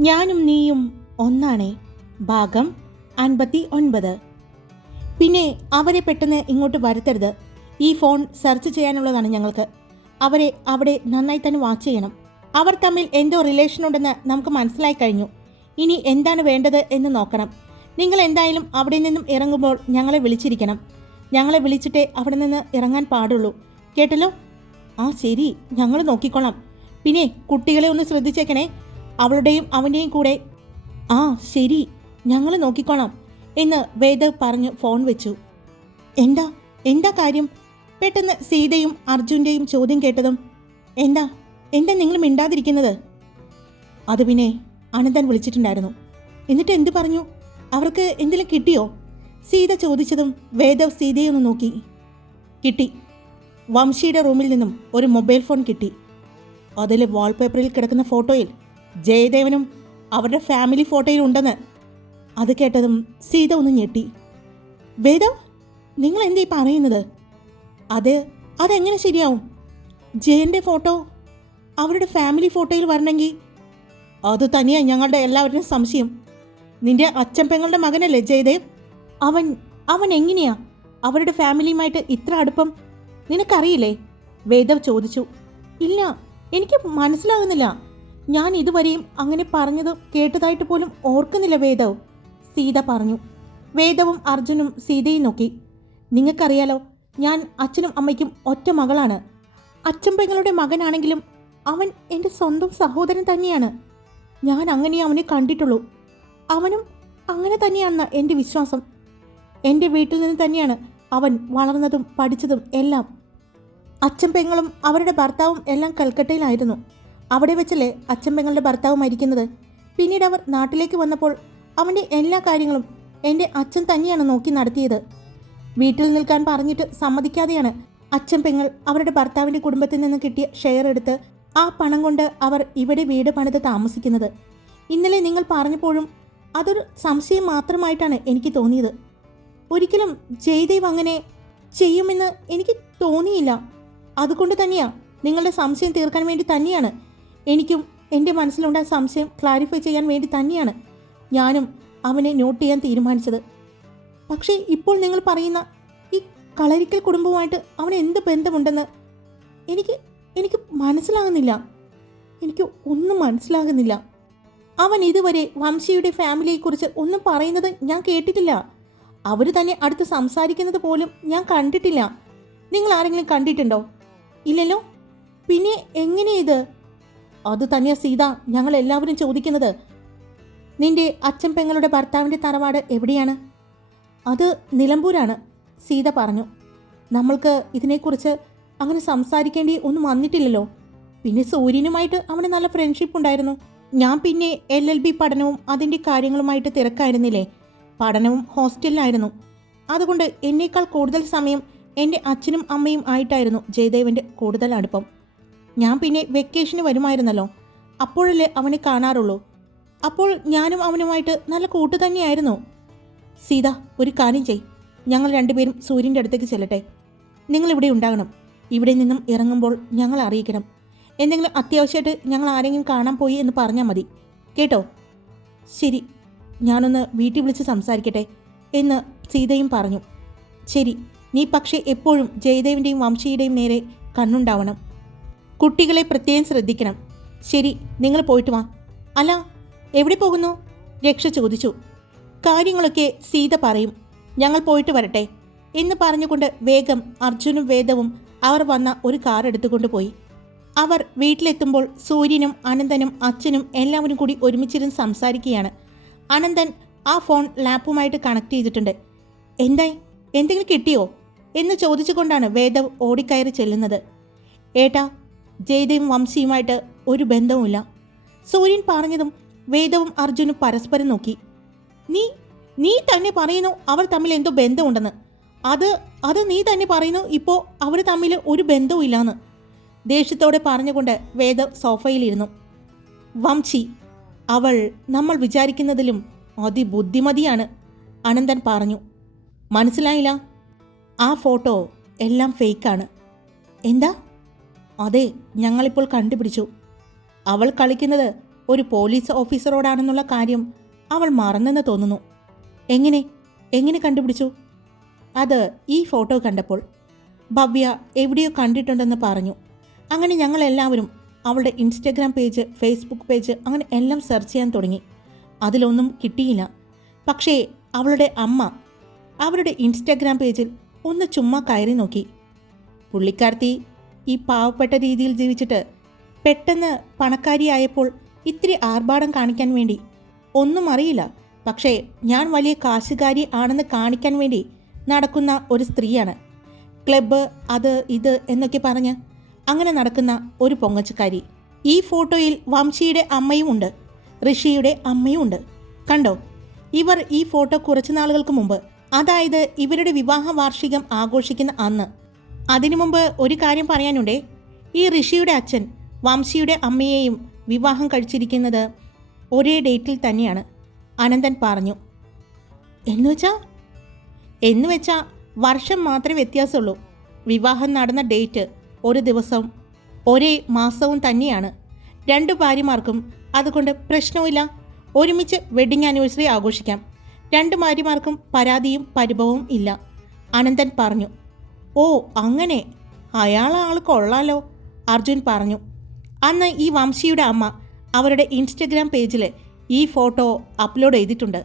ഞാനും നീയും ഒന്നാണേ. ഭാഗം അൻപത്തി ഒൻപത് പിന്നെ അവരെ പെട്ടെന്ന് ഇങ്ങോട്ട് വരുത്തരുത്. ഈ ഫോൺ സെർച്ച് ചെയ്യാനുള്ളതാണ് ഞങ്ങൾക്ക്. അവരെ അവിടെ നന്നായി തന്നെ വാച്ച് ചെയ്യണം. അവർ തമ്മിൽ എന്തോ റിലേഷൻ ഉണ്ടെന്ന് നമുക്ക് മനസ്സിലായി കഴിഞ്ഞു. ഇനി എന്താണ് വേണ്ടത് എന്ന് നോക്കണം. നിങ്ങൾ എന്തായാലും അവിടെ നിന്നും ഇറങ്ങുമ്പോൾ ഞങ്ങളെ വിളിച്ചിരിക്കണം. ഞങ്ങളെ വിളിച്ചിട്ടേ അവിടെ നിന്ന് ഇറങ്ങാൻ പാടുള്ളൂ. കേട്ടല്ലോ? ആ ശരി ഞങ്ങൾ നോക്കിക്കോളാം പിന്നെ കുട്ടികളെ ഒന്ന് ശ്രദ്ധിച്ചേക്കണേ. അവളുടെയും അവന്റെയും കൂടെ ആ ശരി ഞങ്ങൾ നോക്കിക്കോളാം എന്ന് വേദ പറഞ്ഞു ഫോൺ വെച്ചു. എന്താ എന്താ കാര്യം? പെട്ടെന്ന് സീതയും അർജുന്റെയും ചോദ്യം കേട്ടതും എന്താ എന്താ നിങ്ങൾ മിണ്ടാതിരിക്കുന്നത്? അത് പിന്നെ അനന്തൻ വിളിച്ചിട്ടുണ്ടായിരുന്നു. എന്നിട്ട് എന്ത് പറഞ്ഞു? അവർക്ക് എന്തെങ്കിലും കിട്ടിയോ? സീത ചോദിച്ചതും വേദവ് സീതയെ ഒന്ന് നോക്കി. കിട്ടി. വംശിയുടെ റൂമിൽ നിന്നും ഒരു മൊബൈൽ ഫോൺ കിട്ടി. അതിൽ വാൾപേപ്പറിൽ കിടക്കുന്ന ഫോട്ടോയിൽ ജയദേവനും അവരുടെ ഫാമിലി ഫോട്ടോയിൽ ഉണ്ടെന്ന് അത് കേട്ടതും സീത ഒന്ന് ഞെട്ടി. വേദ നിങ്ങൾ എന്തേ പറയുന്നത്? അത് അതെങ്ങനെ ശരിയാവും? ജയന്റെ ഫോട്ടോ അവരുടെ ഫാമിലി ഫോട്ടോയിൽ വരണമെങ്കിൽ അത് തന്നെയാണ് ഞങ്ങളുടെ എല്ലാവരുടെയും സംശയം. നിന്റെ അച്ഛൻ പെങ്ങളുടെ മകനല്ലേ ജയദേവ്? അവൻ അവൻ എങ്ങനെയാ? അവരുടെ ഫാമിലിയുമായിട്ട് ഇത്ര അടുപ്പം നിനക്കറിയില്ലേ? വേദവ് ചോദിച്ചു. ഇല്ല എനിക്ക് മനസ്സിലാകുന്നില്ല. ഞാൻ ഇതുവരെയും അങ്ങനെ പറഞ്ഞത് കേട്ടതായിട്ട് പോലും ഓർക്കുന്നില്ല വേദവ്. സീത പറഞ്ഞു. വേദവും അർജുനും സീതയും നോക്കി. നിങ്ങൾക്കറിയാലോ ഞാൻ അച്ഛനും അമ്മയ്ക്കും ഒറ്റ മകളാണ്. അച്ഛൻ പെങ്ങളുടെ മകനാണെങ്കിലും അവൻ എന്റെ സ്വന്തം സഹോദരൻ തന്നെയാണ്. ഞാൻ അങ്ങനെ അവനെ കണ്ടിട്ടുള്ളൂ. അവനും അങ്ങനെ തന്നെയാണെന്ന എന്റെ വിശ്വാസം. എന്റെ വീട്ടിൽ നിന്ന് തന്നെയാണ് അവൻ വളർന്നതും പഠിച്ചതും എല്ലാം. അച്ഛൻ പെങ്ങളും അവരുടെ ഭർത്താവും എല്ലാം കൽക്കട്ടയിലായിരുന്നു. അവിടെ വെച്ചല്ലേ അച്ഛമ്പങ്ങളുടെ ഭർത്താവ് മരിക്കുന്നത് പിന്നീട് അവർ നാട്ടിലേക്ക് വന്നപ്പോൾ അവന്റെ എല്ലാ കാര്യങ്ങളും എന്റെ അച്ഛൻ തന്നെയാണ് നോക്കി നടത്തിയത്. വീട്ടിൽ നിൽക്കാൻ പറഞ്ഞിട്ട് സമ്മതിക്കാതെയാണ് അച്ഛൻ പെങ്ങൾ അവരുടെ ഭർത്താവിന്റെ കുടുംബത്തിൽ നിന്ന് കിട്ടിയ ഷെയർ എടുത്ത് ആ പണം കൊണ്ട് അവർ ഇവിടെ വീട് പണിത് താമസിക്കുന്നത്. ഇന്നലെ നിങ്ങൾ പറഞ്ഞപ്പോഴും അതൊരു സംശയം മാത്രമായിട്ടാണ് എനിക്ക് തോന്നിയത്. ഒരിക്കലും ജയദേവ് അങ്ങനെ ചെയ്യുമെന്ന് എനിക്ക് തോന്നിയില്ല. അതുകൊണ്ട് തന്നെയാ നിങ്ങളുടെ സംശയം തീർക്കാൻ വേണ്ടി തന്നെയാണ് എനിക്കും എന്റെ മനസ്സിലുണ്ടായ സംശയം ക്ലാരിഫൈ ചെയ്യാൻ വേണ്ടി തന്നെയാണ് ഞാനും അവനെ നോട്ട് ചെയ്യാൻ തീരുമാനിച്ചത്. പക്ഷേ ഇപ്പോൾ നിങ്ങൾ പറയുന്ന ഈ കളരിക്കൽ കുടുംബവുമായിട്ട് അവന് എന്ത് ബന്ധമുണ്ടെന്ന് എനിക്ക് എനിക്ക് മനസ്സിലാകുന്നില്ല. എനിക്ക് ഒന്നും മനസ്സിലാകുന്നില്ല. അവൻ ഇതുവരെ വംശിയുടെ ഫാമിലിയെക്കുറിച്ച് ഒന്നും പറയുന്നത് ഞാൻ കേട്ടിട്ടില്ല. അവർ തന്നെ അടുത്ത് സംസാരിക്കുന്നത് പോലും ഞാൻ കണ്ടിട്ടില്ല. നിങ്ങൾ ആരെങ്കിലും കണ്ടിട്ടുണ്ടോ? ഇല്ലല്ലോ? പിന്നെ എങ്ങനെ ഇത്? അത് തന്നെയാ സീത ഞങ്ങൾ എല്ലാവരും ചോദിക്കുന്നത്. നിന്റെ അച്ഛൻ പെങ്ങളുടെ ഭർത്താവിന്റെ തറവാട് എവിടെയാണ്? അത് നിലമ്പൂരാണ് സീത പറഞ്ഞു. നമ്മൾക്ക് ഇതിനെക്കുറിച്ച് അങ്ങനെ സംസാരിക്കേണ്ടി ഒന്നും വന്നിട്ടില്ലല്ലോ. പിന്നെ സൂര്യനുമായിട്ട് അവന് നല്ല ഫ്രണ്ട്ഷിപ്പ് ഉണ്ടായിരുന്നു. ഞാൻ പിന്നെ എൽ എൽ ബി പഠനവും അതിന്റെ കാര്യങ്ങളുമായിട്ട് തിരക്കായിരുന്നില്ലേ? പഠനവും ഹോസ്റ്റലിലായിരുന്നു. അതുകൊണ്ട് എന്നേക്കാൾ കൂടുതൽ സമയം എന്റെ അച്ഛനും അമ്മയും ആയിട്ടായിരുന്നു ജയദേവന്റെ കൂടുതൽ അടുപ്പം. ഞാൻ പിന്നെ വെക്കേഷന് വരുമായിരുന്നല്ലോ. അപ്പോഴല്ലേ അവനെ കാണാറുള്ളൂ. അപ്പോൾ ഞാനും അവനുമായിട്ട് നല്ല കൂട്ട് തന്നെയായിരുന്നു. സീത ഒരു കാര്യം ചെയ്. ഞങ്ങൾ രണ്ടുപേരും സൂര്യന്റെ അടുത്തേക്ക് ചെല്ലട്ടെ. നിങ്ങൾ ഇവിടെ ഉണ്ടാകണം. ഇവിടെ നിന്നും ഇറങ്ങുമ്പോൾ ഞങ്ങൾ അറിയിക്കണം. എന്തെങ്കിലും അത്യാവശ്യമായിട്ട് ഞങ്ങൾ ആരെങ്കിലും കാണാൻ പോയി എന്ന് പറഞ്ഞാൽ മതി. കേട്ടോ? ശരി. ഞാനൊന്ന് വീട്ടിൽ വിളിച്ച് സംസാരിക്കട്ടെ എന്ന് സീതയും പറഞ്ഞു. ശരി. നീ പക്ഷേ എപ്പോഴും ജയദേവിന്റെയും വംശിയുടെയും നേരെ കണ്ണുണ്ടാവണം. കുട്ടികളെ പ്രത്യേകം ശ്രദ്ധിക്കണം. ശരി നിങ്ങൾ പോയിട്ട് വാ. അല്ല എവിടെ പോകുന്നു? രക്ഷ ചോദിച്ചു. കാര്യങ്ങളൊക്കെ സീത പറയും. ഞങ്ങൾ പോയിട്ട് വരട്ടെ. എന്ന് പറഞ്ഞുകൊണ്ട് വേഗം അർജുനും വേദവും അവർ വന്ന ഒരു കാർ എടുത്തുകൊണ്ട് പോയി. അവർ വീട്ടിലെത്തുമ്പോൾ സൂര്യനും അനന്തനും അച്ഛനും എല്ലാവരും കൂടി ഒരുമിച്ചിരുന്ന് സംസാരിക്കുകയാണ്. അനന്തൻ ആ ഫോൺ ലാപ്പുമായിട്ട് കണക്ട് ചെയ്തിട്ടുണ്ട്. എന്തായി? എന്തെങ്കിലും കിട്ടിയോ? എന്ന് ചോദിച്ചുകൊണ്ടാണ് വേദവ് ഓടിക്കയറി ചെല്ലുന്നത്. ഏട്ടാ ജയദേവും വംശിയുമായിട്ട് ഒരു ബന്ധവുമില്ല. സൂര്യൻ പറഞ്ഞതും വേദവും അർജുനും പരസ്പരം നോക്കി. നീ നീ തന്നെ പറയുന്നു അവർ തമ്മിൽ എന്തോ ബന്ധമുണ്ടെന്ന്. അത് അത് നീ തന്നെ പറയുന്നു ഇപ്പോൾ അവർ തമ്മിൽ ഒരു ബന്ധവും ഇല്ലാന്ന് ദേഷ്യത്തോടെ പറഞ്ഞുകൊണ്ട് വേദ സോഫയിലിരുന്നു. വംശി അവൾ നമ്മൾ വിചാരിക്കുന്നതിലും അതിബുദ്ധിമതിയാണ് അനന്തൻ പറഞ്ഞു. മനസ്സിലായില്ല? ആ ഫോട്ടോ എല്ലാം ഫേക്കാണ്. എന്താ? അതെ ഞങ്ങളിപ്പോൾ കണ്ടുപിടിച്ചു. അവൾ കളിക്കുന്നത് ഒരു പോലീസ് ഓഫീസറോടാണെന്നുള്ള കാര്യം അവൾ മറന്നെന്ന് തോന്നുന്നു. എങ്ങനെ? എങ്ങനെ കണ്ടുപിടിച്ചു? അത് ഈ ഫോട്ടോ കണ്ടപ്പോൾ ഭവ്യ എവിടെയോ കണ്ടിട്ടുണ്ടെന്ന് പറഞ്ഞു. അങ്ങനെ ഞങ്ങളെല്ലാവരും അവളുടെ ഇൻസ്റ്റഗ്രാം പേജ് ഫേസ്ബുക്ക് പേജ് അങ്ങനെ എല്ലാം സെർച്ച് ചെയ്യാൻ തുടങ്ങി. അതിലൊന്നും കിട്ടിയില്ല. പക്ഷേ അവളുടെ അമ്മ അവരുടെ ഇൻസ്റ്റഗ്രാം പേജിൽ ഒന്ന് ചുമ്മാ കയറി നോക്കി. പുള്ളിക്കാർത്തി ഈ പാവപ്പെട്ട രീതിയിൽ ജീവിച്ചിട്ട് പെട്ടെന്ന് പണക്കാരിയായപ്പോൾ ഇത്തിരി ആർഭാടം കാണിക്കാൻ വേണ്ടി. ഒന്നും അറിയില്ല. പക്ഷേ ഞാൻ വലിയ കാശുകാരി ആണെന്ന് കാണിക്കാൻ വേണ്ടി നടക്കുന്ന ഒരു സ്ത്രീയാണ്. ക്ലബ്ബ് അത് ഇത് എന്നൊക്കെ പറഞ്ഞ് അങ്ങനെ നടക്കുന്ന ഒരു പൊങ്ങച്ചക്കാരി. ഈ ഫോട്ടോയിൽ വംശിയുടെ അമ്മയും ഉണ്ട്. ഋഷിയുടെ അമ്മയും ഉണ്ട്. കണ്ടോ? ഇവർ ഈ ഫോട്ടോ കുറച്ച് നാളുകൾക്ക് മുമ്പ് അതായത് ഇവരുടെ വിവാഹ വാർഷികം ആഘോഷിക്കുന്ന അന്ന് അതിനു മുമ്പ് ഒരു കാര്യം പറയാനുണ്ടേ. ഈ ഋഷിയുടെ അച്ഛൻ വംശിയുടെ അമ്മയെയും വിവാഹം കഴിച്ചിരിക്കുന്നത് ഒരേ ഡേറ്റിൽ തന്നെയാണ്. അനന്തൻ പറഞ്ഞു എന്നുവെച്ചാ എന്നുവെച്ചാ വർഷം മാത്രമേ വ്യത്യാസമുള്ളൂ. വിവാഹം നടന്ന ഡേറ്റ് ഒരു ദിവസം ഒരേ മാസവും തന്നെയാണ്. രണ്ടു ഭാര്യമാർക്കും അതുകൊണ്ട് പ്രശ്നവുമില്ല. ഒരുമിച്ച് വെഡിങ് ആനിവേഴ്സറി ആഘോഷിക്കാം. രണ്ട് ഭാര്യമാർക്കും പരാതിയും പരിഭവവും ഇല്ല അനന്തൻ പറഞ്ഞു. ഓ അങ്ങനെ. അയാൾ ആൾ കൊള്ളാലോ അർജുൻ പറഞ്ഞു. അന്ന് ഈ വംശിയുടെ അമ്മ അവരുടെ ഇൻസ്റ്റഗ്രാം പേജിൽ ഈ ഫോട്ടോ അപ്ലോഡ് ചെയ്തിട്ടുണ്ട്.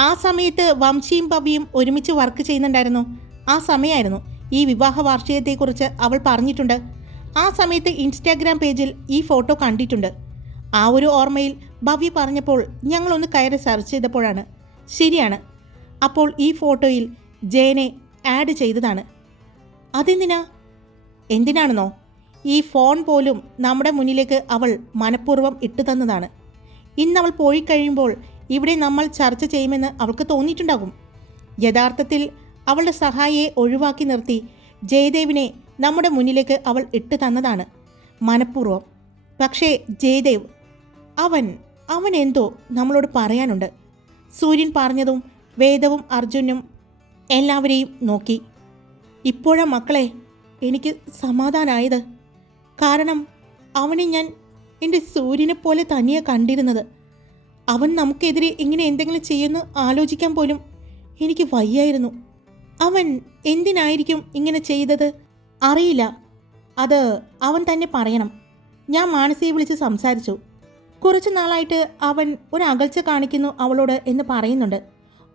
ആ സമയത്ത് വംശിയും പവിയും ഒരുമിച്ച് വർക്ക് ചെയ്യുന്നുണ്ടായിരുന്നു. ആ സമയമായിരുന്നു ഈ വിവാഹ വാർഷികത്തെക്കുറിച്ച് അവൾ പറഞ്ഞിട്ടുണ്ട്. ആ സമയത്ത് ഇൻസ്റ്റാഗ്രാം പേജിൽ ഈ ഫോട്ടോ കണ്ടിട്ടുണ്ട്. ആ ഒരു ഓർമ്മയിൽ ഭവ്യ പറഞ്ഞപ്പോൾ ഞങ്ങളൊന്ന് കയറി സെർച്ച് ചെയ്തപ്പോഴാണ്. ശരിയാണ്. അപ്പോൾ ഈ ഫോട്ടോയിൽ ജയനെ ആഡ് ചെയ്തതാണ്. അതെന്തിനാ? എന്തിനാണെന്നോ? ഈ ഫോൺ പോലും നമ്മുടെ മുന്നിലേക്ക് അവൾ മനഃപൂർവം ഇട്ടു തന്നതാണ്. ഇന്ന് അവൾ പോയി കഴിയുമ്പോൾ ഇവിടെ നമ്മൾ ചർച്ച ചെയ്യുമെന്ന് അവൾക്ക് തോന്നിയിട്ടുണ്ടാകും. യഥാർത്ഥത്തിൽ അവളുടെ സഹായിയെ ഒഴിവാക്കി നിർത്തി ജയദേവിനെ നമ്മുടെ മുന്നിലേക്ക് അവൾ ഇട്ടു തന്നതാണ് മനഃപൂർവം. പക്ഷേ ജയദേവ് അവൻ അവൻ എന്തോ നമ്മളോട് പറയാനുണ്ട്. സൂര്യൻ പറഞ്ഞതും വേദവും അർജുനും എല്ലാവരെയും നോക്കി. ഇപ്പോഴാ മക്കളെ എനിക്ക് സമാധാനായത്. കാരണം അവനെ ഞാൻ എന്റെ സൂര്യനെ പോലെ തനിയെ കണ്ടിരുന്നത്. അവൻ നമുക്കെതിരെ ഇങ്ങനെ എന്തെങ്കിലും ചെയ്യുന്നു ആലോചിക്കാൻ പോലും എനിക്ക് വയ്യായിരുന്നു. അവൻ എന്തിനായിരിക്കും ഇങ്ങനെ ചെയ്തത്? അറിയില്ല. അത് അവൻ തന്നെ പറയണം. ഞാൻ മാനസിയെ വിളിച്ച് സംസാരിച്ചു. കുറച്ച് നാളായിട്ട് അവൻ ഒരു അകൽച്ച കാണിക്കുന്നു അവളോട് എന്ന് പറയുന്നുണ്ട്.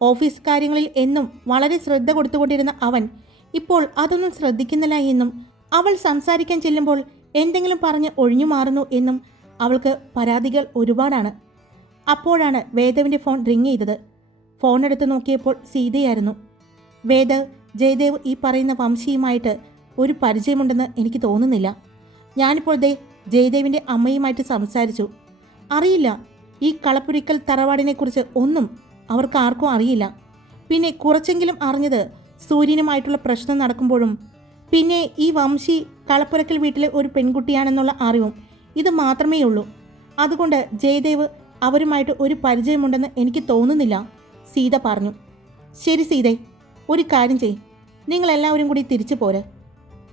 ഓഫീസ് കാര്യങ്ങളിൽ എന്നും വളരെ ശ്രദ്ധ കൊടുത്തുകൊണ്ടിരുന്ന അവൻ ഇപ്പോൾ അതൊന്നും ശ്രദ്ധിക്കുന്നില്ല എന്നും അവൾ സംസാരിക്കാൻ ചെല്ലുമ്പോൾ എന്തെങ്കിലും പറഞ്ഞ് ഒഴിഞ്ഞു മാറുന്നു എന്നും അവൾക്ക് പരാതികൾ ഒരുപാടാണ്. അപ്പോഴാണ് വേദവിന്റെ ഫോൺ റിങ് ചെയ്തത്. ഫോൺ എടുത്ത് നോക്കിയപ്പോൾ സീതയായിരുന്നു. വേദ ജയദേവ് ഈ പറയുന്ന വംശിയുമായിട്ട് ഒരു പരിചയമുണ്ടെന്ന് എനിക്ക് തോന്നുന്നില്ല. ഞാനിപ്പോൾ ദേ ജയദേവിന്റെ അമ്മയുമായിട്ട് സംസാരിച്ചു. അറിയില്ല. ഈ കളപ്പുരിക്കൽ തറവാടിനെക്കുറിച്ച് ഒന്നും അവർക്ക് ആർക്കും അറിയില്ല. പിന്നെ കുറച്ചെങ്കിലും അറിഞ്ഞത് സൂര്യനുമായിട്ടുള്ള പ്രശ്നം നടക്കുമ്പോഴും പിന്നെ ഈ വംശി കളപ്പുരക്കൽ വീട്ടിലെ ഒരു പെൺകുട്ടിയാണെന്നുള്ള അറിവും ഇത് മാത്രമേ ഉള്ളൂ അതുകൊണ്ട് ജയദേവ് അവരുമായിട്ട് ഒരു പരിചയമുണ്ടെന്ന് എനിക്ക് തോന്നുന്നില്ല സീത പറഞ്ഞു. ശരി സീതേ ഒരു കാര്യം ചെയ് നിങ്ങളെല്ലാവരും കൂടി തിരിച്ചു പോര്.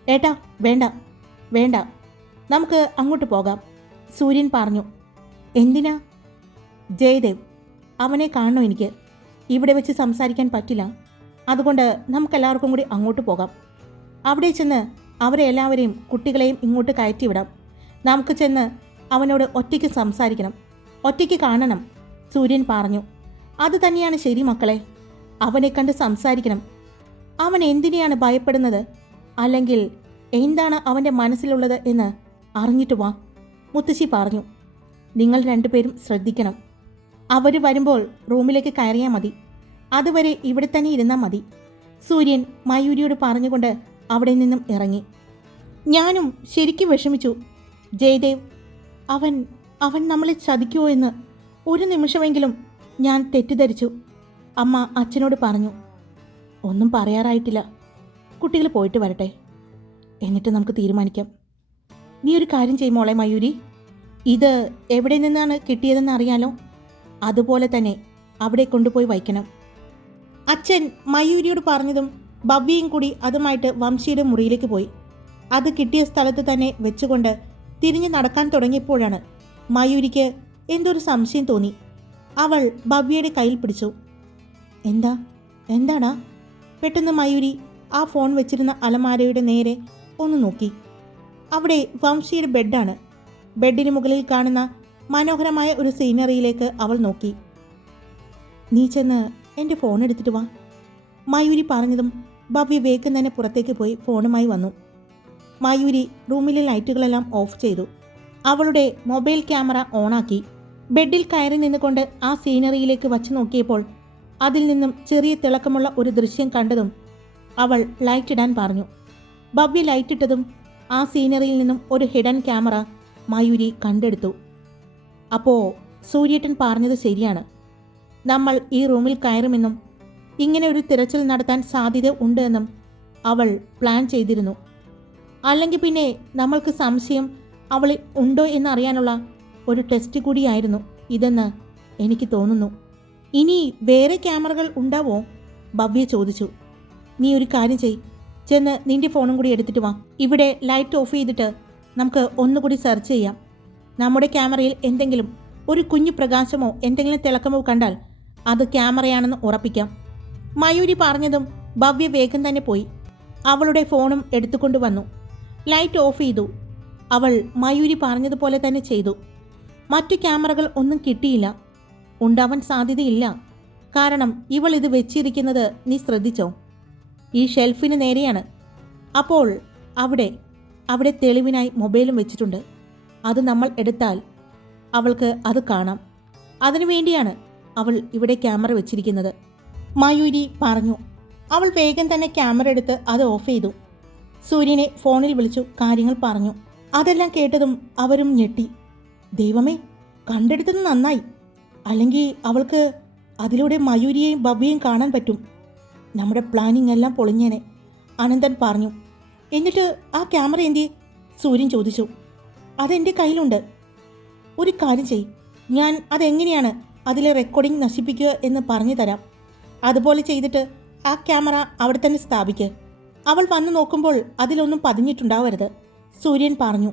ഏട്ടാ വേണ്ട വേണ്ട. നമുക്ക് അങ്ങോട്ട് പോകാം സൂര്യൻ പറഞ്ഞു. എന്തിനാ? ജയദേവ് അവനെ കാണണോ എനിക്ക്? ഇവിടെ വെച്ച് സംസാരിക്കാൻ പറ്റില്ല. അതുകൊണ്ട് നമുക്കെല്ലാവർക്കും കൂടി അങ്ങോട്ട് പോകാം. അവിടെ ചെന്ന് അവരെ എല്ലാവരെയും കുട്ടികളെയും ഇങ്ങോട്ട് കയറ്റിവിടാം. നമുക്ക് ചെന്ന് അവനോട് ഒറ്റയ്ക്ക് സംസാരിക്കണം. ഒറ്റയ്ക്ക് കാണണം സൂര്യൻ പറഞ്ഞു. അത് തന്നെയാണ് ശരി മക്കളെ. അവനെ കണ്ട് സംസാരിക്കണം. അവൻ എന്തിനെയാണ് ഭയപ്പെടുന്നത്? അല്ലെങ്കിൽ എന്താണ് അവന്റെ മനസ്സിലുള്ളത് എന്ന് അറിഞ്ഞിട്ട് വാ മുത്തശ്ശി പറഞ്ഞു. നിങ്ങൾ രണ്ടുപേരും ശ്രദ്ധിക്കണം. അവർ വരുമ്പോൾ റൂമിലേക്ക് കയറിയാൽ മതി. അതുവരെ ഇവിടെ തന്നെ ഇരുന്നാൽ മതി. സൂര്യൻ മയൂരിയോട് പറഞ്ഞുകൊണ്ട് അവിടെ നിന്നും ഇറങ്ങി. ഞാനും ശരിക്കും വിഷമിച്ചു. ജയദേവ് അവൻ അവൻ നമ്മളെ ചതിക്കുമോ എന്ന് ഒരു നിമിഷമെങ്കിലും ഞാൻ തെറ്റിദ്ധരിച്ചു. അമ്മ അച്ഛനോട് പറഞ്ഞു ഒന്നും പറയാറായിട്ടില്ല. കുട്ടികൾ പോയിട്ട് വരട്ടെ. എന്നിട്ട് നമുക്ക് തീരുമാനിക്കാം. നീ ഒരു കാര്യം ചെയ്യും മോളെ മയൂരി. ഇത് എവിടെ നിന്നാണ് കിട്ടിയതെന്ന് അറിയാലോ. അതുപോലെ തന്നെ അവിടെ കൊണ്ടുപോയി വയ്ക്കണം. അച്ഛൻ മയൂരിയോട് പറഞ്ഞതും ഭവ്യയും കൂടി അതുമായിട്ട് വംശിയുടെ മുറിയിലേക്ക് പോയി. അത് കിട്ടിയ സ്ഥലത്ത് തന്നെ വെച്ചുകൊണ്ട് തിരിഞ്ഞു നടക്കാൻ തുടങ്ങിയപ്പോഴാണ് മയൂരിക്ക് എന്തൊരു സംശയം തോന്നി. അവൾ ഭവ്യയുടെ കയ്യിൽ പിടിച്ചു. എന്താ? എന്താടാ? പെട്ടെന്ന് മയൂരി ആ ഫോൺ വെച്ചിരുന്ന അലമാരയുടെ നേരെ ഒന്ന് നോക്കി. അവിടെ വംശിയുടെ ബെഡാണ്. ബെഡിന് മുകളിൽ കാണുന്ന മനോഹരമായ ഒരു സീനറിയിലേക്ക് അവൾ നോക്കി. നീ ചെന്ന് എന്റെ ഫോൺ എടുത്തിട്ട് വാ. മായൂരി പറഞ്ഞതും ഭവ്യ വേഗം തന്നെ പുറത്തേക്ക് പോയി ഫോണുമായി വന്നു. മായൂരി റൂമിലെ ലൈറ്റുകളെല്ലാം ഓഫ് ചെയ്തു. അവളുടെ മൊബൈൽ ക്യാമറ ഓണാക്കി ബെഡിൽ കയറി നിന്നുകൊണ്ട് ആ സീനറിയിലേക്ക് വച്ചു നോക്കിയപ്പോൾ അതിൽ നിന്നും ചെറിയ തിളക്കമുള്ള ഒരു ദൃശ്യം കണ്ടതും അവൾ ലൈറ്റ് ഇടാൻ പറഞ്ഞു. ഭവ്യ ലൈറ്റ് ഇട്ടതും ആ സീനറിയിൽ നിന്നും ഒരു ഹിഡൻ ക്യാമറ മായൂരി കണ്ടെടുത്തു. അപ്പോൾ സൂര്യേട്ടൻ പറഞ്ഞത് ശരിയാണ്. നമ്മൾ ഈ റൂമിൽ കയറുമെന്നും ഇങ്ങനെ ഒരു തിരച്ചിൽ നടത്താൻ സാധ്യത ഉണ്ട് എന്നും അവൾ പ്ലാൻ ചെയ്തിരുന്നു. അല്ലെങ്കിൽ പിന്നെ നമ്മൾക്ക് സംശയം അവളിൽ ഉണ്ടോ എന്നറിയാനുള്ള ഒരു ടെസ്റ്റ് കൂടിയായിരുന്നു ഇതെന്ന് എനിക്ക് തോന്നുന്നു. ഇനി വേറെ ക്യാമറകൾ ഉണ്ടാവോ? ഭവ്യ ചോദിച്ചു. നീ ഒരു കാര്യം ചെയ്. ചെന്ന് നിന്റെ ഫോണും കൂടി എടുത്തിട്ട് വാ. ഇവിടെ ലൈറ്റ് ഓഫ് ചെയ്തിട്ട് നമുക്ക് ഒന്നുകൂടി സെർച്ച് ചെയ്യാം. നമ്മുടെ ക്യാമറയിൽ എന്തെങ്കിലും ഒരു കുഞ്ഞു പ്രകാശമോ എന്തെങ്കിലും തിളക്കമോ കണ്ടാൽ അത് ക്യാമറയാണെന്ന് ഉറപ്പിക്കാം. മയൂരി പറഞ്ഞതും ഭവ്യ വേഗം തന്നെ പോയി. അവളുടെ ഫോണും എടുത്തുകൊണ്ട് വന്നു. ലൈറ്റ് ഓഫ് ചെയ്തു. അവൾ മയൂരി പറഞ്ഞതുപോലെ തന്നെ ചെയ്തു. മറ്റു ക്യാമറകൾ ഒന്നും കിട്ടിയില്ല. ഉണ്ടാവാൻ സാധ്യതയില്ല. കാരണം ഇവൾ ഇത് വെച്ചിരിക്കുന്നത് നീ ശ്രദ്ധിച്ചോ? ഈ ഷെൽഫിന് നേരെയാണ്. അപ്പോൾ അവിടെ അവിടെ തെളിവിനായി മൊബൈലും വെച്ചിട്ടുണ്ട്. അത് നമ്മൾ എടുത്താൽ അവൾക്ക് അത് കാണാം. അതിനുവേണ്ടിയാണ് അവൾ ഇവിടെ ക്യാമറ വെച്ചിരിക്കുന്നത്. മയൂരി പറഞ്ഞു അവൾ വേഗം തന്നെ ക്യാമറ എടുത്ത് അത് ഓഫ് ചെയ്തു. സൂര്യനെ ഫോണിൽ വിളിച്ചു കാര്യങ്ങൾ പറഞ്ഞു. അതെല്ലാം കേട്ടതും അവരും ഞെട്ടി. ദൈവമേ കണ്ടെടുത്തത് നന്നായി. അല്ലെങ്കിൽ അവൾക്ക് അതിലൂടെ മയൂരിയെയും ഭവ്യയും കാണാൻ പറ്റും. നമ്മുടെ പ്ലാനിങ് എല്ലാം പൊളിഞ്ഞേനെ അനന്തൻ പറഞ്ഞു. എന്നിട്ട് ആ ക്യാമറ എന്തി? സൂര്യൻ ചോദിച്ചു. അതെന്റെ കയ്യിലുണ്ട്. ഒരു കാര്യം ചെയ് ഞാൻ അതെങ്ങനെയാണ് അതിലെ റെക്കോർഡിംഗ് നശിപ്പിക്കുക എന്ന് പറഞ്ഞു തരാം. അതുപോലെ ചെയ്തിട്ട് ആ ക്യാമറ അവിടെ തന്നെ സ്ഥാപിക്ക്. അവൾ വന്നു നോക്കുമ്പോൾ അതിലൊന്നും പതിഞ്ഞിട്ടുണ്ടാവരുത് സൂര്യൻ പറഞ്ഞു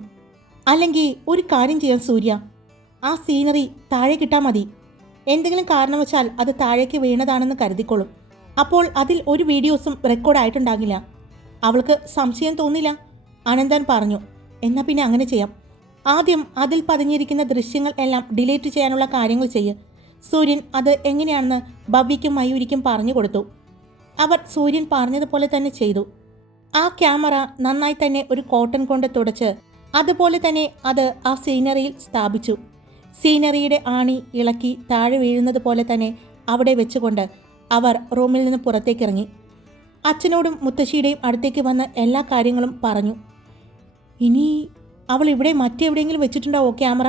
അല്ലെങ്കിൽ ഒരു കാര്യം ചെയ്യാം സൂര്യ ആ സീനറി താഴെ കിട്ടാൽ മതി. എന്തെങ്കിലും കാരണവശാൽ അത് താഴേക്ക് വീണതാണെന്ന് കരുതിക്കോളും. അപ്പോൾ അതിൽ ഒരു വീഡിയോസും റെക്കോർഡ് ആയിട്ടുണ്ടാകില്ല. അവൾക്ക് സംശയം തോന്നില്ല. അനന്തൻ പറഞ്ഞു എന്നാൽ പിന്നെ അങ്ങനെ ചെയ്യാം. ആദ്യം അതിൽ പതിഞ്ഞിരിക്കുന്ന ദൃശ്യങ്ങൾ എല്ലാം ഡിലീറ്റ് ചെയ്യാനുള്ള കാര്യങ്ങൾ ചെയ്യ്. സൂര്യൻ അത് എങ്ങനെയാണെന്ന് ബബിക്കും മയൂരിക്കും പറഞ്ഞു കൊടുത്തു. അവർ സൂര്യൻ പറഞ്ഞതുപോലെ തന്നെ ചെയ്തു. ആ ക്യാമറ നന്നായി തന്നെ ഒരു കോട്ടൺ കൊണ്ട് തുടച്ച് അതുപോലെ തന്നെ അത് ആ സീനറിയിൽ സ്ഥാപിച്ചു. സീനറിയുടെ ആണി ഇളക്കി താഴെ വീഴുന്നത് പോലെ തന്നെ അവിടെ വെച്ചുകൊണ്ട് അവർ റൂമിൽ നിന്ന് പുറത്തേക്കിറങ്ങി. അച്ഛനോടും മുത്തശ്ശിയുടെയും അടുത്തേക്ക് വന്ന എല്ലാ കാര്യങ്ങളും പറഞ്ഞു. ഇനി അവൾ ഇവിടെ മറ്റെവിടെയെങ്കിലും വെച്ചിട്ടുണ്ടാവോ ക്യാമറ?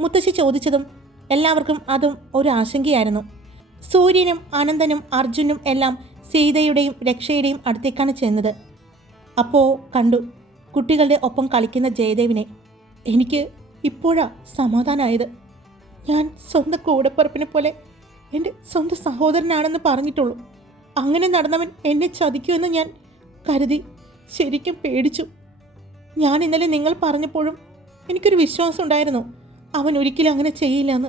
മുത്തശ്ശി ചോദിച്ചതും എല്ലാവർക്കും അതും ഒരു ആശങ്കയായിരുന്നു. സൂര്യനും അനന്തനും അർജുനും എല്ലാം സീതയുടെയും രക്ഷയുടെയും അടുത്തേക്കാണ് ചെന്നത്. അപ്പോൾ കണ്ടു കുട്ടികളുടെ ഒപ്പം കളിക്കുന്ന ജയദേവിനെ. എനിക്ക് ഇപ്പോഴാ സമാധാനമായത് ഞാൻ സ്വന്തം കൂടപ്പറപ്പിനെ പോലെ എന്റെ സ്വന്തം സഹോദരനാണെന്ന് പറഞ്ഞിട്ടുള്ളൂ. അങ്ങനെ നടന്നവൻ എന്നെ ചതിക്കുമെന്ന് ഞാൻ കരുതി ശരിക്കും പേടിച്ചു. ഞാൻ ഇന്നലെ നിങ്ങൾ പറഞ്ഞപ്പോഴും എനിക്കൊരു വിശ്വാസം ഉണ്ടായിരുന്നു അവൻ ഒരിക്കലും അങ്ങനെ ചെയ്യില്ല എന്ന്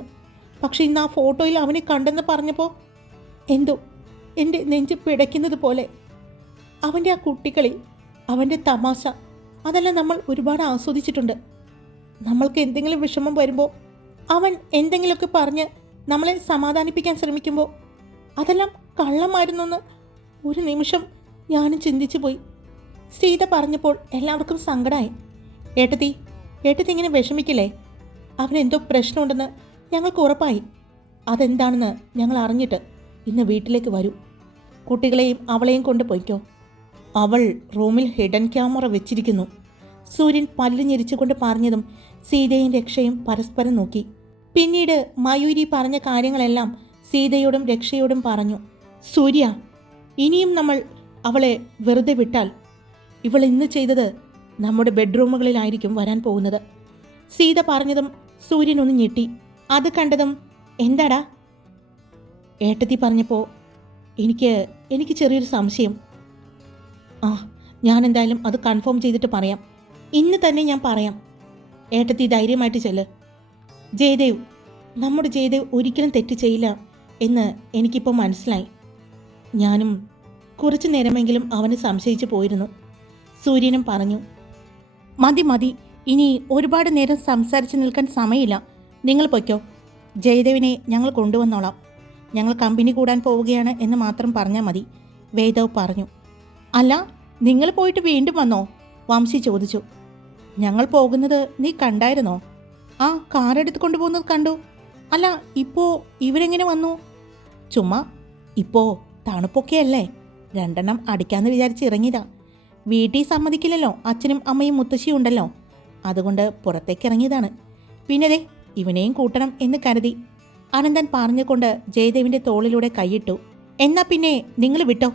പക്ഷെ ഇന്ന് ആ ഫോട്ടോയിൽ അവനെ കണ്ടെന്ന് പറഞ്ഞപ്പോൾ എന്തോ എന്റെ നെഞ്ച് പിടയ്ക്കുന്നത് പോലെ. അവന്റെ ആ കുട്ടികളി അവന്റെ തമാശ അതെല്ലാം നമ്മൾ ഒരുപാട് ആസ്വദിച്ചിട്ടുണ്ട്. നമ്മൾക്ക് എന്തെങ്കിലും വിഷമം വരുമ്പോൾ അവൻ എന്തെങ്കിലുമൊക്കെ പറഞ്ഞ് നമ്മളെ സമാധാനിപ്പിക്കാൻ ശ്രമിക്കുമ്പോൾ അതെല്ലാം കള്ളമായിരുന്നു എന്ന് ഒരു നിമിഷം ഞാനും ചിന്തിച്ചു പോയി. സീത പറഞ്ഞപ്പോൾ എല്ലാവർക്കും സങ്കടമായി ഏട്ടത്തി ഏട്ടത്തി ഇങ്ങനെ വിഷമിക്കില്ലേ? അവനെന്തോ പ്രശ്നമുണ്ടെന്ന് ഞങ്ങൾക്ക് ഉറപ്പായി. അതെന്താണെന്ന് ഞങ്ങൾ അറിഞ്ഞിട്ട് ഇന്ന് വീട്ടിലേക്ക് വരൂ. കുട്ടികളെയും അവളെയും കൊണ്ട് പോയിക്കോ. അവൾ റൂമിൽ ഹിഡൻ ക്യാമറ വെച്ചിരിക്കുന്നു. സൂര്യൻ പല്ല് ഞെരിച്ചുകൊണ്ട് പറഞ്ഞതും സീതയും രക്ഷയും പരസ്പരം നോക്കി. പിന്നീട് മയൂരി പറഞ്ഞ കാര്യങ്ങളെല്ലാം സീതയോടും രക്ഷയോടും പറഞ്ഞു. സൂര്യ ഇനിയും നമ്മൾ അവളെ വെറുതെ വിട്ടാൽ ഇവൾ ഇന്ന് ചെയ്തത് നമ്മുടെ ബെഡ്റൂമുകളിലായിരിക്കും വരാൻ പോകുന്നത്. സീത പറഞ്ഞതും സൂര്യൻ ഒന്ന് ഞെട്ടി. അത് കണ്ടതും എന്താടാ? ഏട്ടത്തി പറഞ്ഞപ്പോൾ എനിക്ക് എനിക്ക് ചെറിയൊരു സംശയം. ആ ഞാൻ എന്തായാലും അത് കൺഫേം ചെയ്തിട്ട് പറയാം. ഇന്ന് തന്നെ ഞാൻ പറയാം. ഏട്ടത്തി ധൈര്യമായിട്ട് ചെല്ല്. ജയദേവ് നമ്മുടെ ജയദേവ് ഒരിക്കലും തെറ്റ് ചെയ്യില്ല എന്ന് എനിക്കിപ്പോൾ മനസ്സിലായി. ഞാനും കുറച്ചു നേരമെങ്കിലും അവന് സംശയിച്ചു പോയിരുന്നു. സൂര്യനും പറഞ്ഞു മതി മതി. ഇനി ഒരുപാട് നേരം സംസാരിച്ച് നിൽക്കാൻ സമയമില്ല. നിങ്ങൾ പൊയ്ക്കോ. ജയദേവിനെ ഞങ്ങൾ കൊണ്ടുവന്നോളാം. ഞങ്ങൾ കമ്പനി കൂടാൻ പോവുകയാണ് എന്ന് മാത്രം പറഞ്ഞാൽ മതി വേദവ് പറഞ്ഞു. അല്ല നിങ്ങൾ പോയിട്ട് വീണ്ടും വന്നോ? വംശി ചോദിച്ചു. ഞങ്ങൾ പോകുന്നത് നീ കണ്ടായിരുന്നോ? ആ കാറെടുത്ത് കൊണ്ടുപോകുന്നത് കണ്ടു. അല്ല ഇപ്പോൾ ഇവരെങ്ങനെ വന്നു? ചുമ്മാ ഇപ്പോൾ തണുപ്പൊക്കെയല്ലേ രണ്ടെണ്ണം അടിക്കാമെന്ന് വിചാരിച്ച് ഇറങ്ങിയതാ. വീട്ടിൽ സമ്മതിക്കില്ലല്ലോ അച്ഛനും അമ്മയും മുത്തശ്ശിയും ഉണ്ടല്ലോ. അതുകൊണ്ട് പുറത്തേക്ക് ഇറങ്ങിയതാണ് പിന്നെ ദേ ഇവനെയും കൂട്ടണം എന്ന് കരുതി. അനന്തൻ പറഞ്ഞുകൊണ്ട് ജയദേവിന്റെ തോളിലൂടെ കൈയിട്ടു എന്നാ പിന്നെ നിങ്ങൾ വിട്ടോ?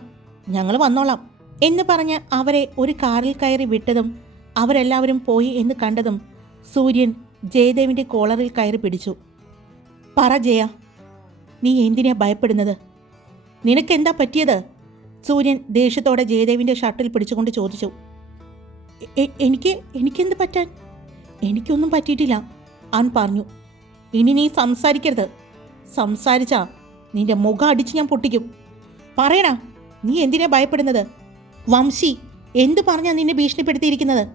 ഞങ്ങൾ വന്നോളാം എന്ന് പറഞ്ഞ് അവരെ ഒരു കാറിൽ കയറി വിട്ടതും അവരെല്ലാവരും പോയി എന്ന് കണ്ടതും സൂര്യൻ ജയദേവിന്റെ കോളറിൽ കയറി പിടിച്ചു. പറ ജയ നീ എന്തിനാ ഭയപ്പെടുന്നത്? നിനക്കെന്താ പറ്റിയത്? സൂര്യൻ ദേഷ്യത്തോടെ ജയദേവിന്റെ ഷർട്ടിൽ പിടിച്ചുകൊണ്ട് ചോദിച്ചു. "എ- എ- എനിക്ക് എനിക്കെന്ത് പറ്റാൻ? എനിക്കൊന്നും പറ്റിയിട്ടില്ല. അവൻ പറഞ്ഞു. ഇനി നീ സംസാരിക്കരുത്. സംസാരിച്ചാ നിന്റെ മുഖം അടിച്ച് ഞാൻ പൊട്ടിക്കും. പറയണ നീ എന്തിനാ ഭയപ്പെടുന്നത്? വംശി എന്തു പറഞ്ഞാ നിന്നെ ഭീഷണിപ്പെടുത്തിയിരിക്കുന്നത്?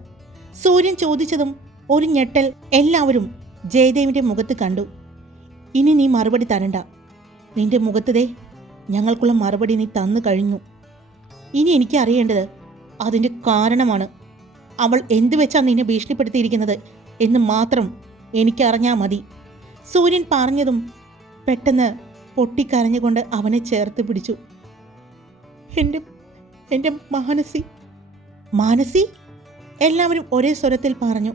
സൂര്യൻ ചോദിച്ചതും ഒരു ഞെട്ടൽ എല്ലാവരും ജയദേവിന്റെ മുഖത്ത് കണ്ടു. ഇനി നീ മറുപടി തരണ്ട. നിന്റെ മുഖത്തതേ ഞങ്ങൾക്കുള്ള മറുപടി നീ തന്നു കഴിഞ്ഞു. ഇനി എനിക്ക് അറിയേണ്ടത് അതിന്റെ കാരണമാണ്. അവൾ എന്തു വെച്ചാ നിന്നെ ഭീഷണിപ്പെടുത്തിയിരിക്കുന്നത് എന്ന് മാത്രം എനിക്കറിഞ്ഞാൽ മതി. സൂര്യൻ പറഞ്ഞതും പെട്ടെന്ന് പൊട്ടിക്കരഞ്ഞുകൊണ്ട് അവനെ ചേർത്ത് പിടിച്ചു. എന്റെ എന്റെ മാനസി. മാനസി? എല്ലാവരും ഒരേ സ്വരത്തിൽ പറഞ്ഞു.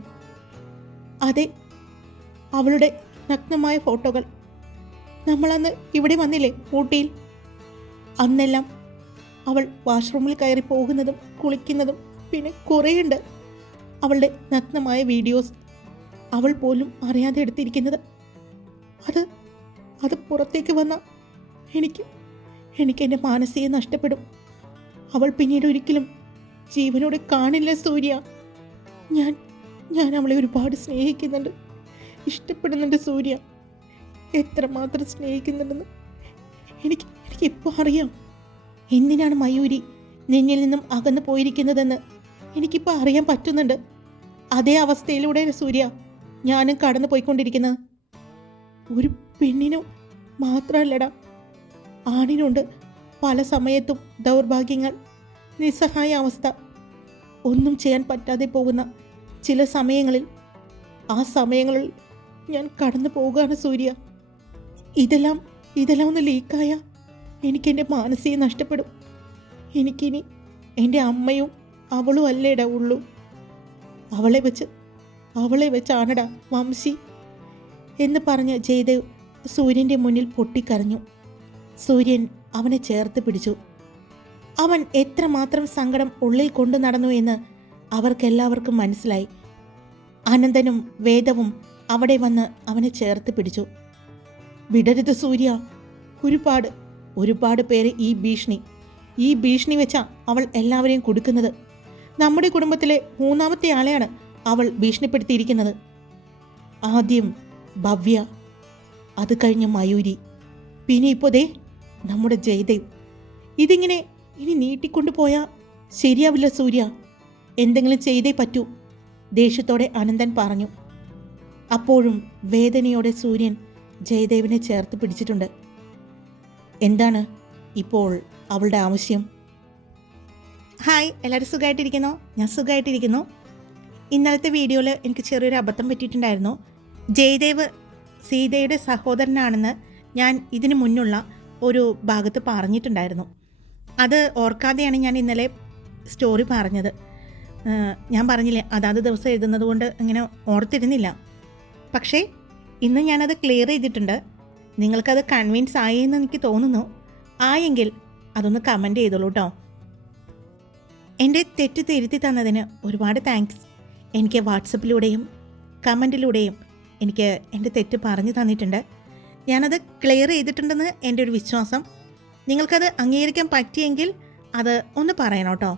അതെ അവളുടെ നഗ്നമായ ഫോട്ടോകൾ. നമ്മളന്ന് ഇവിടെ വന്നില്ലേ ഊട്ടിയിൽ? അന്നെല്ലാം അവൾ വാഷ്റൂമിൽ കയറി പോകുന്നതും കുളിക്കുന്നതും പിന്നെ കുറേയുണ്ട്. അവളുടെ നഗ്നമായ വീഡിയോസ് അവൾ പോലും അറിയാതെ എടുത്തിരിക്കുന്നത്. അത് അത് പുറത്തേക്ക് വന്ന എനിക്ക് എനിക്ക് എന്റെ മാനസിക നഷ്ടപ്പെടും. അവൾ പിന്നീട് ഒരിക്കലും ജീവനോട് കാണില്ല സൂര്യ. ഞാൻ ഞാൻ അവളെ ഒരുപാട് സ്നേഹിക്കുന്നുണ്ട്. ഇഷ്ടപ്പെടുന്നുണ്ട് സൂര്യ. എത്രമാത്രം സ്നേഹിക്കുന്നുണ്ടെന്ന് എനിക്ക് എനിക്ക് ഇപ്പോൾ അറിയാം? എന്തിനാണ് മയൂരി നിന്നിൽ നിന്നും അകന്നു പോയിരിക്കുന്നതെന്ന്? എനിക്കിപ്പോൾ അറിയാൻ പറ്റുന്നുണ്ട്. അതേ അവസ്ഥയിലൂടെ സൂര്യ ഞാനും കടന്നു പോയിക്കൊണ്ടിരിക്കുന്നത് ഒരു പെണ്ണിനും മാത്രമല്ലടാ ആണിനുണ്ട് പല സമയത്തും ദൗർഭാഗ്യങ്ങൾ നിസ്സഹായ അവസ്ഥ. ഒന്നും ചെയ്യാൻ പറ്റാതെ പോകുന്ന ചില സമയങ്ങളിൽ ആ സമയങ്ങളിൽ ഞാൻ കടന്നു പോവുകയാണ് സൂര്യ. ഇതെല്ലാം ഇതെല്ലാം ഒന്ന് ലീക്കായ. എനിക്കെന്റെ മാനസിക നഷ്ടപ്പെടും. എനിക്കിനി എന്റെ അമ്മയും അവളും അല്ലേടാ ഉള്ളൂ. അവളെ വെച്ച് അവളെ വെച്ചാണടാ വംശി. എന്ന് പറഞ്ഞ് ജയദേവ് സൂര്യന്റെ മുന്നിൽ പൊട്ടിക്കരഞ്ഞു. സൂര്യൻ അവനെ ചേർത്ത് പിടിച്ചു. അവൻ എത്രമാത്രം സങ്കടം ഉള്ളിൽ കൊണ്ടു നടന്നു എന്ന് അവർക്കെല്ലാവർക്കും മനസ്സിലായി. അനന്തനും വേദവും അവിടെ വന്ന് അവനെ ചേർത്ത് പിടിച്ചു. വിടരുത് സൂര്യ. ഒരുപാട് ഒരുപാട് പേര് ഈ ഭീഷണി. ഈ ഭീഷണി വെച്ചാ അവൾ എല്ലാവരെയും കൊടുക്കുന്നത്. നമ്മുടെ കുടുംബത്തിലെ മൂന്നാമത്തെ ആളെയാണ് അവൾ ഭീഷണിപ്പെടുത്തിയിരിക്കുന്നത്. ആദ്യം ഭവ്യ അത് കഴിഞ്ഞ് മയൂരി. പിന്നെ ഇപ്പോ ദേ നമ്മുടെ ജയദേവ്. ഇതിങ്ങനെ ഇനി നീട്ടിക്കൊണ്ടു പോയാൽ ശരിയാവില്ല സൂര്യ. എന്തെങ്കിലും ചെയ്തേ പറ്റൂ ദേഷ്യത്തോടെ അനന്തൻ പറഞ്ഞു. അപ്പോഴും വേദനയോടെ സൂര്യൻ ജയദേവിനെ ചേർത്ത് പിടിച്ചിട്ടുണ്ട്. എന്താണ് ഇപ്പോൾ അവളുടെ ആവശ്യം? ഹായ് എല്ലാവരും സുഖമായിട്ടിരിക്കുന്നോ? ഞാൻ സുഖമായിട്ടിരിക്കുന്നു. ഇന്നലത്തെ വീഡിയോയിൽ എനിക്ക് ചെറിയൊരു അബദ്ധം പറ്റിയിട്ടുണ്ടായിരുന്നു. ജയദേവ് സീതയുടെ സഹോദരനാണെന്ന് ഞാൻ ഇതിനു മുന്നുള്ള ഒരു ഭാഗത്ത് പറഞ്ഞിട്ടുണ്ടായിരുന്നു. അത് ഓർക്കാതെയാണ് ഞാൻ ഇന്നലെ സ്റ്റോറി പറഞ്ഞത്. ഞാൻ പറഞ്ഞില്ലേ അതാത് ദിവസം എഴുതുന്നത് കൊണ്ട് ഇങ്ങനെ ഓർത്തിരുന്നില്ല. പക്ഷേ ഇന്ന് ഞാനത് ക്ലിയർ ചെയ്തിട്ടുണ്ട്. നിങ്ങൾക്കത് കൺവിൻസ് ആയി എന്ന് എനിക്ക് തോന്നുന്നു. ആയെങ്കിൽ അതൊന്ന് കമന്റ് ചെയ്തോളൂ കേട്ടോ എന്റെ തെറ്റ് തിരുത്തി തന്നതിന് ഒരുപാട് താങ്ക്സ് എനിക്ക് വാട്സപ്പിലൂടെയും കമന്റിലൂടെയും എനിക്ക് എന്റെ തെറ്റ് പറഞ്ഞു തന്നിട്ടുണ്ട്. ഞാനത് ക്ലിയർ ചെയ്തിട്ടുണ്ടെന്ന് എന്റെ ഒരു വിശ്വാസം. നിങ്ങൾക്കത് അംഗീകരിക്കാൻ പറ്റിയെങ്കിൽ അത് ഒന്ന് പറയണം കേട്ടോ.